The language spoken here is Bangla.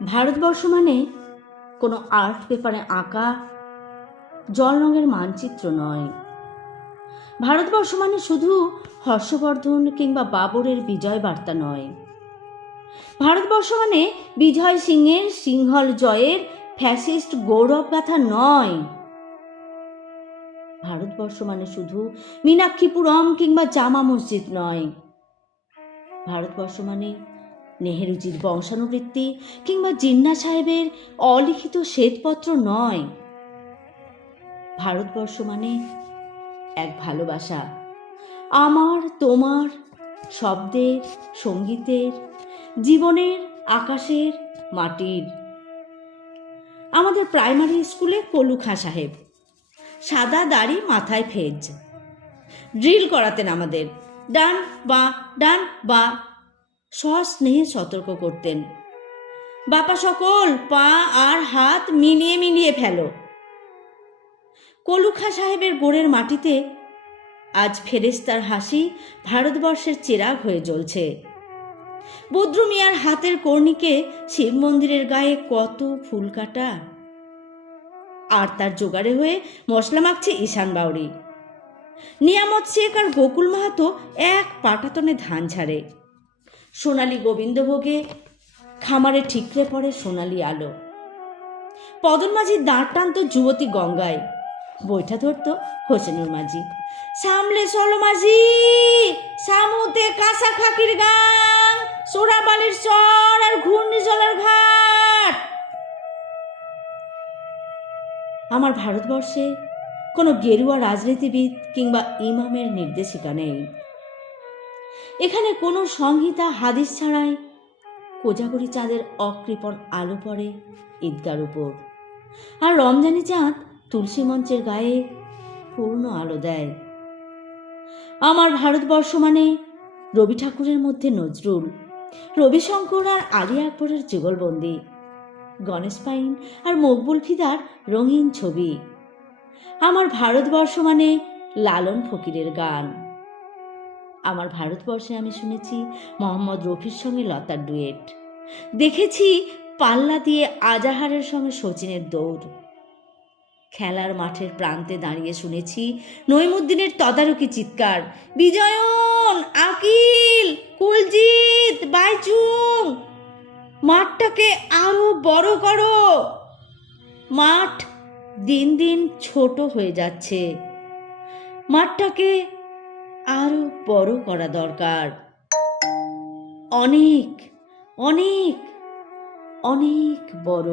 ভারতবর্ষ মানে কোনো আর্ট পেপারে আঁকা জল রঙের মানচিত্র নয়। ভারতবর্ষ মানে শুধু হর্ষবর্ধন কিংবা বাবরের বিজয় বার্তা নয়। ভারতবর্ষ মানে বিজয় সিংহের সিংহল জয়ের ফ্যাসিস্ট গৌরব গাথা নয়। ভারতবর্ষ মানে শুধু মীনাক্ষীপুরম কিংবা জামা মসজিদ নয়। ভারতবর্ষ মানে নেহেরুজির বংশানুবৃত্তি কিংবা জিন্না সাহেবের অলিখিত শ্বেতপত্র নয়। ভারতবর্ষ মানে এক ভালোবাসা, আমার তোমার, শব্দের, সঙ্গীতের, জীবনের, আকাশের, মাটির। আমাদের প্রাইমারি স্কুলে কলু খাঁ সাহেব সাদা দাড়ি, মাথায় ফেজ, ড্রিল করাতেন আমাদের। ডান বা ডান বা সস্নেহে সতর্ক করতেন, বাপা সকল পা আর হাত মিলিয়ে মিলিয়ে ফেলো। কলু খাঁ সাহেবের গোড়ের মাটিতে আজ ফেরেশতার হাসি ভারতবর্ষের চেরাগ হয়ে জ্বলছে। বদ্রু মিয়ার হাতের কর্ণিকে শিব মন্দিরের গায়ে কত ফুল কাটা, আর তার জোগাড়ে হয়ে মশলা মাখছে ঈশান বাউরি। নিয়ামত শেখ আর গোকুল মাহাতো এক পাটাতনে ধান ছাড়ে। সোনালি গোবিন্দভোগে খামারে ঠিকরে পড়ে সোনালি আলো। পদন মাঝি দাঁড় টানত যুবতী গঙ্গায়, বৈঠা ধরত হোসেনুর মাঝি। সামলে চলো মাঝি, সামুতে কাঁচা খাকির গাং, সোরাবালির চর আর ঘূর্ণিঝড়ের ঘাট। আমার ভারতবর্ষে কোনো গেরুয়া রাজনীতিবিদ কিংবা ইমামের নির্দেশিকা নেই। এখানে কোনো সংহিতা হাদিস ছাড়াই কোজাগরি চাঁদের অকৃপণ আলো পড়ে ঈদগার উপর, আর রমজানি চাঁদ তুলসী মঞ্চের গায়ে পূর্ণ আলো দেয়। আমার ভারতবর্ষ মানে রবি ঠাকুরের মধ্যে নজরুল, রবিশঙ্কর আর আলী আকবরের যুগলবন্দি, গণেশ পাইন আর মকবুল ফিদার রঙিন ছবি। আমার ভারতবর্ষ মানে লালন ফকিরের গান। আমার ভারতবর্ষে আমি শুনেছি মোহাম্মদ রফির সঙ্গে লতার ডুয়েট, দেখেছি পাল্লা দিয়ে আজাহারের সঙ্গে শচীনের দৌড়, খেলার মাঠের প্রান্তে দাঁড়িয়ে শুনেছি নইমুদ্দিনের তদারকি চিৎকার, বিজয়ন, আকিল, কুলজিৎ, বাইচুং, মাঠটাকে আরো বড় করো। মাঠ দিন দিন ছোট হয়ে যাচ্ছে, মাঠটাকে আরো বড় করা দরকার, অনেক অনেক অনেক বড়।